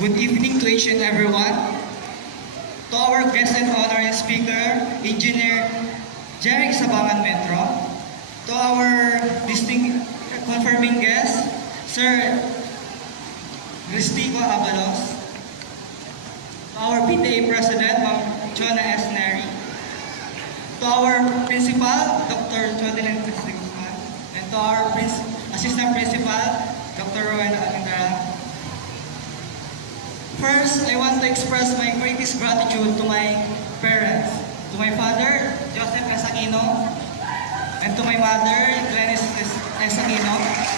Good evening to each and everyone. To our guest and honor and speaker, Engineer Jeric Sabangan Metro. To our distinct confirming guest, Sir Ristico Abalos. To our PTA President, Ma'am Chona S. Neri. To our Principal, Dr. Chodeline Guzman. And to our Assistant Principal, Dr. Rowena Alcantara. First, I want to express my greatest gratitude to my parents, to my father, Joseph S. Aquino, and to my mother, Glennis S. Aquino.